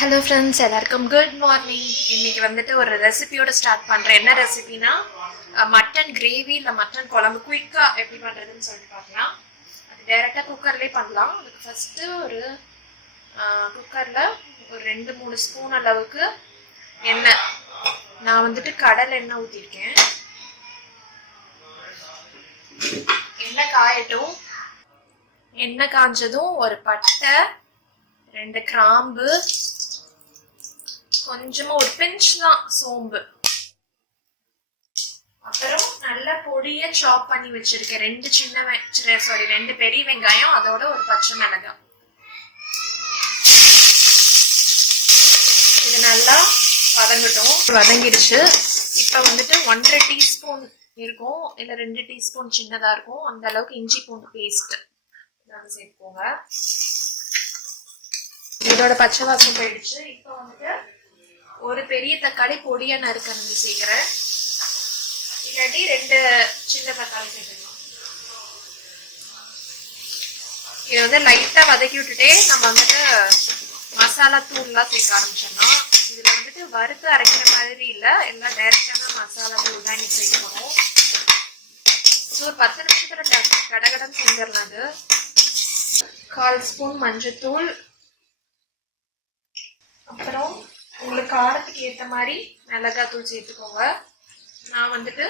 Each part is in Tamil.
ஹலோ ஃப்ரெண்ட்ஸ், எல்லாருக்கும் குட் மார்னிங். இன்னைக்கு வந்துட்டு ஒரு ரெசிபியோட ஸ்டார்ட் பண்ணுறேன். என்ன ரெசிபினா மட்டன் கிரேவி இல்லை மட்டன் குழம்பு குயிக்காக எப்படி பண்ணுறதுன்னு சொல்லிட்டு பார்க்கலாம். அது டேரெக்டாக குக்கர்லேயே பண்ணலாம். அதுக்கு ஃபஸ்ட்டு ஒரு குக்கரில் ஒரு 2-3 ஸ்பூன் அளவுக்கு எண்ணெய், நான் வந்துட்டு கடலை எண்ணெய் ஊற்றிருக்கேன். எண்ணெய் காயட்டும். எண்ணெய் காஞ்சதும் ஒரு பட்டை, 2 கிராம்பு, கொஞ்சமா ஒரு பிஞ்ச் தான் சோம்பு, அப்புறம் நல்லா பொடிய சாப் பண்ணி வச்சிருக்கேன் 2 பெரிய வெங்காயம், அதோட ஒரு பச்சை மிளகாய். இது நல்லா வதங்கட்டும். வதங்கிடுச்சு. இப்ப வந்துட்டு 1.5 டீஸ்பூன் இருக்கும், இல்ல 2 டீஸ்பூன் சின்னதா இருக்கும், அந்த அளவுக்கு இஞ்சி பூண்டு பேஸ்ட் சேர்த்துக்கோங்க. இதோட பச்சை வாசம் போயிடுச்சு. இப்போ வந்துட்டு ஒரு பெரிய தக்காளி பொடியா நறுக்கிறது சேர்க்கிறேன், இல்லாட்டி 2 சின்ன தக்காளி சேர்த்துக்கலாம். இதை வந்து லைட்டா வதக்கி விட்டுட்டே நம்ம வந்துட்டு மசாலா தூள்லாம் சேர்க்க ஆரம்பிச்சோம்னா, இதுல வந்துட்டு வறுத்து அரைக்கிற மாதிரி இல்லை, எல்லாம் டைரக்டான மசாலா தூள் தான் இன்னைக்கு சேர்க்கணும். ஸோ ஒரு 10 நிமிஷத்துல கடகடன்னு செஞ்சிடலாம். அது 1/4 ஸ்பூன் மஞ்சத்தூள், அப்புறம் உங்களுக்கு காரத்துக்கு ஏற்ற மாதிரி மிளகாத்தூள் சேர்த்துக்கோங்க. நான் வந்துட்டு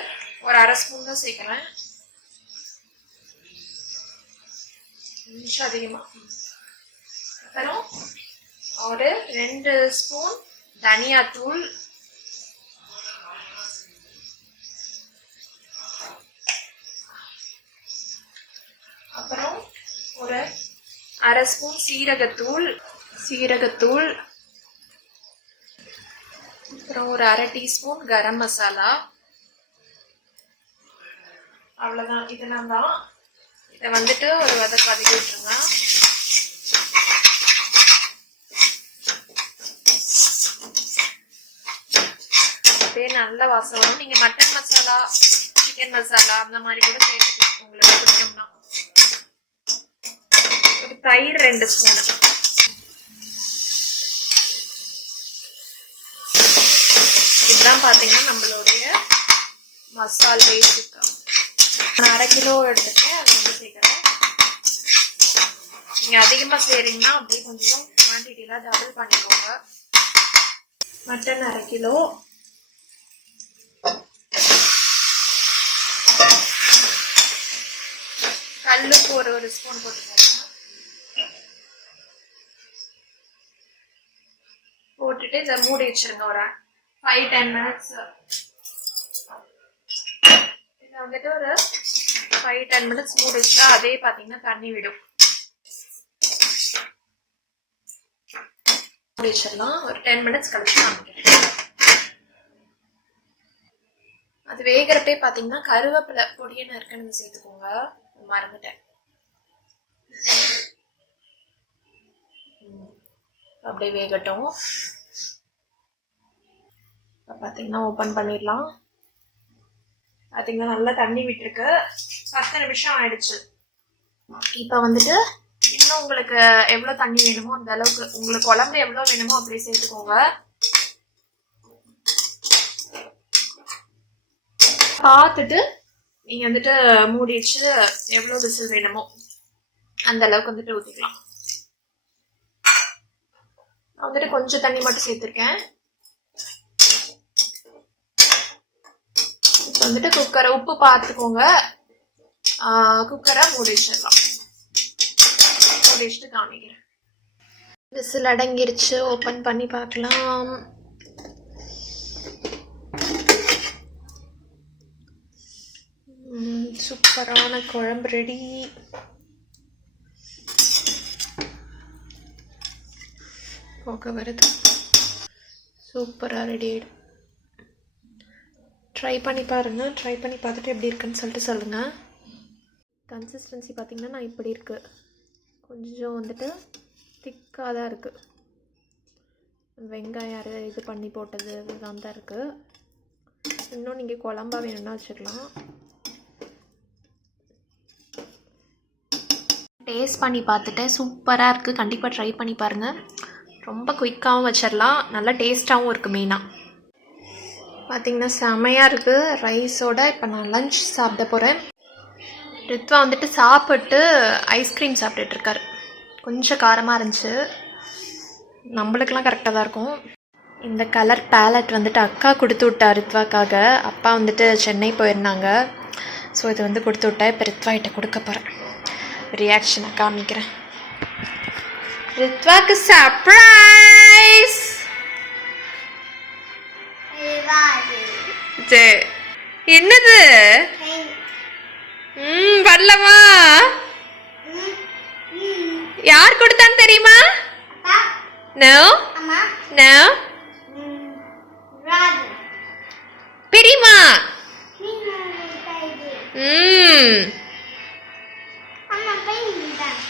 ஒரு 1/2 ஸ்பூன் தான் சேர்க்குறேன், கொஞ்சம் அதிகமாக. அப்புறம் ஒரு 2 ஸ்பூன் தனியாத்தூள், அப்புறம் ஒரு 1/2 ஸ்பூன் சீரகத்தூள், அப்புறம் ஒரு 1/2 டீஸ்பூன் கரம் மசாலா. அவ்வளோதான். இதெல்லாம் தான். இதை வந்துட்டு ஒரு வதக்கி விட்டுருங்க. அப்படியே நல்ல வாசம் வரும். நீங்கள் மட்டன் மசாலா, சிக்கன் மசாலா அந்த மாதிரி கூட சேர்த்துக்கலாம் உங்களுக்கு பிடிக்கும்னா. ஒரு தயிர் 2 ஸ்பூன். இதுதான் பார்த்தீங்கன்னா நம்மளுடைய மசால் பேஸுக்கு. நான் 1/2 கிலோ எடுத்துக்கேன், அதை வந்து சேர்க்குறேன். நீங்கள் அதிகமாக செய்கிறீங்கன்னா அப்படியே கொஞ்சம் குவான்டிட்டியில் டபுள் பண்ணிக்கோங்க. மட்டன் 1/2 கிலோ, கல்லுப்பு ஒரு ஸ்பூன் போட்டுக்கோங்க. போட்டுட்டு இதை மூடி வச்சிருங்க ஒரு 5-10 மினிட்ஸ். இதை வந்துட்டு ஒரு 5-10 மினிட்ஸ் மூடி வச்சா அதே பார்த்தீங்கன்னா தண்ணி விடும். மூடி வச்சிடலாம். ஒரு 10 மினிட்ஸ் கழிச்சு காமிக்கிறேன். அது வேகிறப்பே பார்த்தீங்கன்னா கருவேப்பிலை பொடியை நறுக்கணும் சேர்த்துக்கோங்க, மறந்துட்டேன். அப்படியே வேகட்டும். பார்த்தீங்கன்னா ஓப்பன் பண்ணிடலாம். பார்த்தீங்கன்னா நல்லா தண்ணி விட்டுருக்கு. 10 நிமிஷம் ஆயிடுச்சு. இப்போ வந்துட்டு இன்னும் உங்களுக்கு எவ்வளோ தண்ணி வேணுமோ அந்த அளவுக்கு, உங்களுக்கு குழம்பு எவ்வளோ வேணுமோ அப்படியே சேர்த்துக்கோங்க. பார்த்துட்டு நீங்கள் வந்துட்டு மூடி வச்சு எவ்வளோ விசில் வேணுமோ அந்த அளவுக்கு வந்துட்டு ஊற்றிக்கலாம். நான் வந்துட்டு கொஞ்சம் தண்ணி மட்டும் சேர்த்துருக்கேன். வந்துட்டு குக்கரை உப்பு பார்த்துக்கோங்க. குக்கரை மூடி வச்சிடலாம். மூடி வச்சுட்டு காமிக்கிறேன். விசில் அடங்கிருச்சு. ஓப்பன் பண்ணி பார்க்கலாம். சூப்பரான குழம்பு ரெடி. போக வருது. சூப்பராக ரெடி ஆகிடும். ட்ரை பண்ணி பாருங்கள். ட்ரை பண்ணி பார்த்துட்டு எப்படி இருக்குன்னு சொல்லுங்கள். கன்சிஸ்டன்சி பார்த்திங்கன்னா நான் இப்படி இருக்குது. கொஞ்சம் வந்துட்டு திக்காக தான் இருக்குது. வெங்காயம் இது பண்ணி போட்டது இதுதான் தான் இருக்குது. இன்னும் நீங்கள் குழம்பா வேணும்னா வச்சுக்கலாம். டேஸ்ட் பண்ணி பார்த்துட்டு சூப்பராக இருக்குது. கண்டிப்பாக ட்ரை பண்ணி பாருங்கள். ரொம்ப குயிக்காகவும் வச்சிடலாம், நல்லா டேஸ்ட்டாகவும் இருக்குது. மெயினாக பார்த்திங்கன்னா செமையாக இருக்குது ரைஸோட. இப்போ நான் லஞ்ச் சாப்பிட போகிறேன். ரித்வா வந்துட்டு சாப்பிட்டு ஐஸ்கிரீம் சாப்பிட்டுட்ருக்காரு. கொஞ்சம் காரமாக இருந்துச்சு, நம்மளுக்கெல்லாம் கரெக்டாக தான் இருக்கும். இந்த கலர் பேலட் வந்துட்டு அக்கா கொடுத்து விட்டா ரித்வாக்காக. அப்பா வந்துட்டு சென்னை போயிருந்தாங்க. ஸோ இது வந்து கொடுத்து விட்டா. இப்போ ரித்வாகிட்ட கொடுக்க போகிறேன். ரியாக்ஷனை காமிக்கிறேன். ரித்வாக்கு சர்ப்ரைஸ். என்னது? வரலமா? யார் கொடுத்தான்னு தெரியுமா? நோ நோ பெரியமா.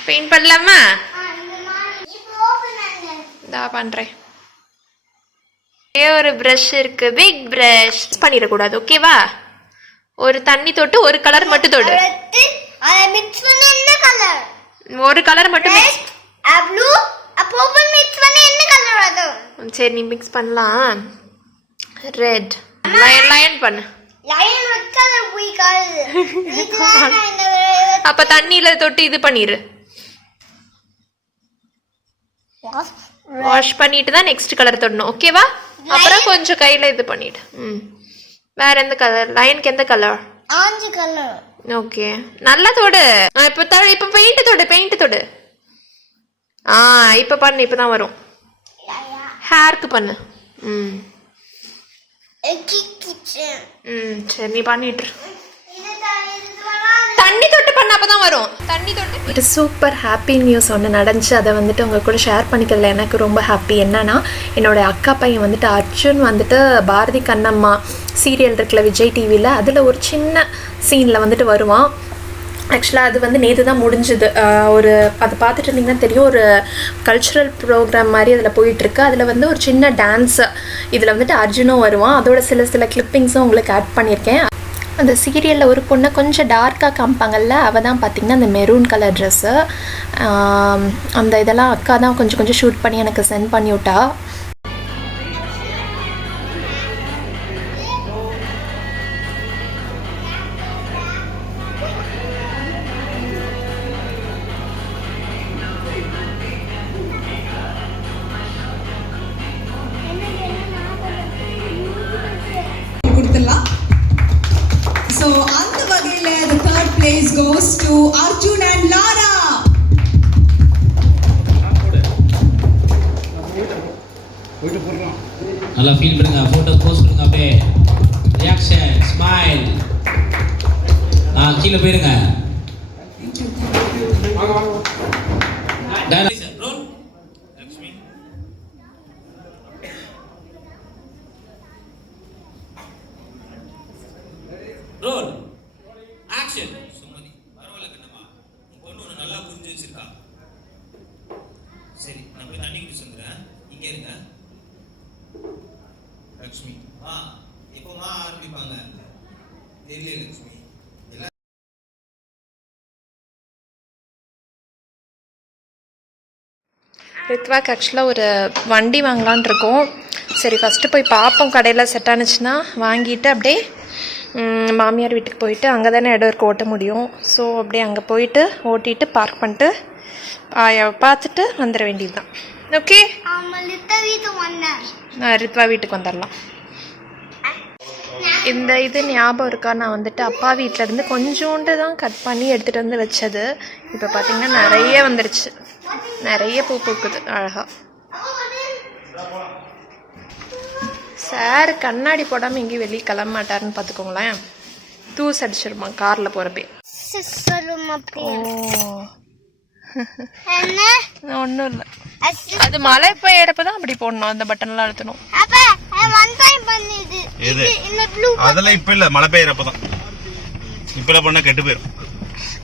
பெயிண்ட் பண்ணலாமா? நான் பண்றேன். ஒரு ப்ரஷ் இருக்கு, பிக் ப்ரஷ். பண்ணிடக்கூடாது, ஓகேவா? ஒரு தண்ணி தொட்டு ஒரு கலர் மட்டும் தொடு. ஒரு கலர் மட்டும் சரி, நீ மிக்ஸ் பண்ணலாம். ரெட் லயன் பண்ணு. அப்ப தண்ணியில தொட்டு இது பண்ணிரு. வாஷ் பண்ணிட்டு தான் நெக்ஸ்ட் கலர் தொடணும், ஓகேவா? அப்புறம் கொஞ்சம் கையில இது பண்ணிடு. வேற எந்த கலர்? லயனுக்கு எந்த கலர்? Orange colour. ஓகே, நல்லா தொடு. இப்ப பெயிண்ட் தொடு. இப்ப பண்ணு, இப்பதான் வரும். ஹேருக்கு பண்ணு. சரி, நீ பண்ணிட்டு தண்ணி தொட்டு பண்ண, அப்பதான் வரும். தண்ணி தொட்டு. ஒரு சூப்பர் ஹாப்பி நியூஸ் ஒன்று நடந்துச்சு. அதை வந்துட்டு உங்க கூட ஷேர் பண்ணிக்கிறதுல எனக்கு ரொம்ப ஹாப்பி. என்னன்னா, என்னோட அக்கா பையன் வந்துட்டு அர்ஜுன் வந்துட்டு பாரதி கண்ணம்மா சீரியல் இருக்குல்ல விஜய் டிவியில், அதில் ஒரு சின்ன சீனில் வந்துட்டு வருவான். ஆக்சுவலாக அது வந்து நேற்று தான் முடிஞ்சுது. ஒரு அதை பார்த்துட்டு இருந்தீங்கன்னா தெரியும், ஒரு கல்ச்சுரல் ப்ரோக்ராம் மாதிரி அதில் போயிட்டுருக்கு. அதில் வந்து ஒரு சின்ன டான்ஸு, இதில் வந்துட்டு அர்ஜுனும் வருவான். அதோட சில கிளிப்பிங்ஸும் உங்களுக்கு ஆட் பண்ணியிருக்கேன். அந்த சீரியலில் ஒரு பொண்ணை கொஞ்சம் டார்க்காக காமிப்பாங்கல்ல, அவள் தான் பார்த்திங்கன்னா அந்த மெரூன் கலர் ட்ரெஸ்ஸு. அந்த இதெல்லாம் அக்கா தான் கொஞ்சம் ஷூட் பண்ணி எனக்கு சென்ட் பண்ணி விட்டா. So, அந்த வகையில the third place goes to Arjun and Lara. நல்லா ஃபீல் பண்ணுங்க, போட்டோ போஸ்ட் பண்ணுங்க, அப்படியே ரியாக்ஷன், ஸ்மைல். கீழே போயிருங்க. Roll Lakshmi. Roll action. Sumathi, பரவாயில்ல கண்ணம்மா, உன் பொண்ணு ஒன்று நல்லா புரிஞ்சு வச்சிருக்கா. சரி, நான் போய் தண்ணி குடிச்சு வந்துடுறேன், இங்கே இருங்க. லக்ஷ்மி, எப்போமா ஆரம்பிப்பாங்க தெரியல லக்ஷ்மி. ரித்வாக்கு ஆக்சுவலாக ஒரு வண்டி வாங்கலான் இருக்கோம். சரி, ஃபஸ்ட்டு போய் பார்ப்போம், கடையில் செட் ஆனிச்சுன்னா வாங்கிட்டு அப்படியே மாமியார் வீட்டுக்கு போயிட்டு, அங்கே தானே இடம் இருக்குது ஓட்ட முடியும். ஸோ அப்படியே அங்கே போயிட்டு ஓட்டிட்டு பார்க் பண்ணிட்டு பார்த்துட்டு வந்துட வேண்டியது தான். ஓகே, ரித்வா வீட்டுக்கு வந்துடலாம். இந்த இது ஞாபகம் இருக்கா? நான் வந்துட்டு அப்பா வீட்டிலேருந்து கொஞ்சோண்டு தான் கட் பண்ணி எடுத்துகிட்டு வந்து வச்சது. இப்போ பார்த்திங்கன்னா நிறைய வந்துருச்சு, நிறைய பூ பூக்குது அழகா. சார் கண்ணாடி போடாமல் எங்கேயும் வெளியே கிளம்ப மாட்டாருன்னு பார்த்துக்கோங்களேன். தூசு அடிச்சிருமா காரில் போகிறப்பே. ஒன்றும் இல்லை, அது மழை பெய்யறப்ப தான் அப்படி போடணும், அந்த பட்டன்லாம் அழுத்தணும். அதெல்லாம் இப்ப இல்ல, மழை பெய்யறப்பதான். இப்ப பண்ண கெட்டு போயிடும்.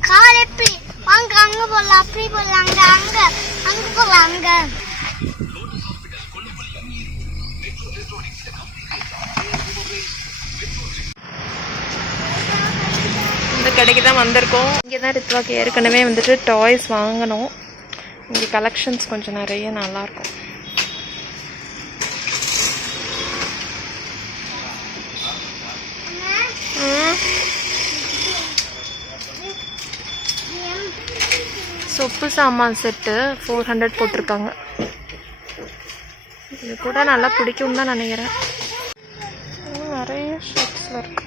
கால் எப்படி அங்க அங்க போலாம், அப்படி போலாம், அங்க அங்க அங்க போலாம், அங்க. இந்த கடைக்கு தான் வந்திருக்கோம். இங்கே தான் ரித்வாக்கு ஏற்கனவே வந்துட்டு டாய்ஸ் வாங்கணும். இங்கே கலெக்ஷன்ஸ் கொஞ்சம் நிறைய நல்லாயிருக்கும். சொப்பு சாமான் செட்டு 400 போட்டிருக்காங்க. இது கூட நல்லா பிடிக்கும் தான் நினைக்கிறேன். நிறைய ஷாப்ஸில் இருக்கு.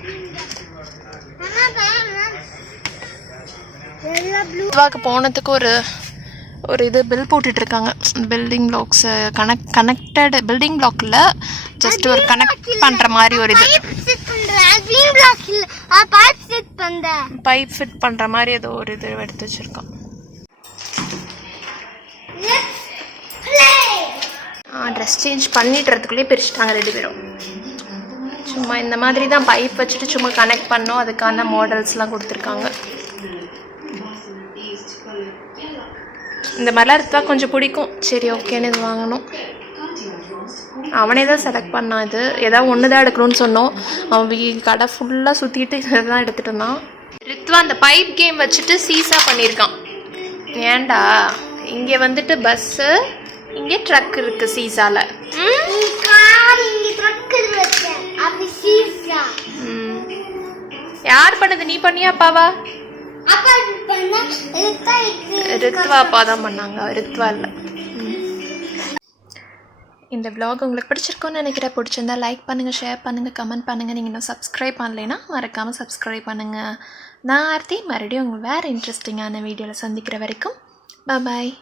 இதுவாக்கு போனதுக்கு ஒரு இது பில் போட்டுட்ருக்காங்க. பில்டிங் பிளாக்ஸு கனெக்டட் பில்டிங் பிளாக்கில் ஜஸ்ட் ஒரு கனெக்ட் பண்ணுற மாதிரி ஒரு இது பைப் ஃபிட் பண்ணுற மாதிரி ஏதோ ஒரு இது எடுத்து வச்சுருக்கோம். ட்ரெஸ் சேஞ்ச் பண்ணிட்டுறதுக்குள்ளேயே பிரிச்சுட்டாங்க 2 பேரும். சும்மா இந்த மாதிரி தான் பைப் வச்சுட்டு சும்மா கனெக்ட் பண்ணோம். அதுக்கான மாடல்ஸ்லாம் கொடுத்துருக்காங்க. இந்த மாதிரிலாம் இருந்தால் கொஞ்சம் பிடிக்கும். சரி ஓகேன்னு இது வாங்கணும். அவனே தான் செலக்ட் பண்ணான். இது ஏதாவது ஒன்று தான் எடுக்கணும்னு சொன்னோம். அவன் கடை ஃபுல்லாக சுற்றிட்டு இதை தான் எடுத்துகிட்டு இருந்தான். ரித்வா அந்த பைப் கேம் வச்சுட்டு சீஸா பண்ணியிருக்கான். ஏண்டா இங்கே வந்துட்டு பஸ்ஸு, இங்கே ட்ரக் இருக்குது சீஸால. யார் பண்ணது? நீ பண்ணியா அப்பாவா? ரித்வா அப்பா தான் பண்ணாங்க, ரித்வா இல்லை. இந்த vlog உங்களுக்கு பிடிச்சிருக்கோன்னு நினைக்கிறேன். பிடிச்சிருந்தா லைக் பண்ணுங்கள், ஷேர் பண்ணுங்கள், கமெண்ட் பண்ணுங்கள். நீங்கள் இன்னும் சப்ஸ்கிரைப் பண்ணலைன்னா மறக்காமல் சப்ஸ்கிரைப் பண்ணுங்கள். நான் ஆர்த்தி மறுபடியும் உங்கள் வேறு இன்ட்ரெஸ்டிங்கான வீடியோவில் சந்திக்கிற வரைக்கும் பாய்.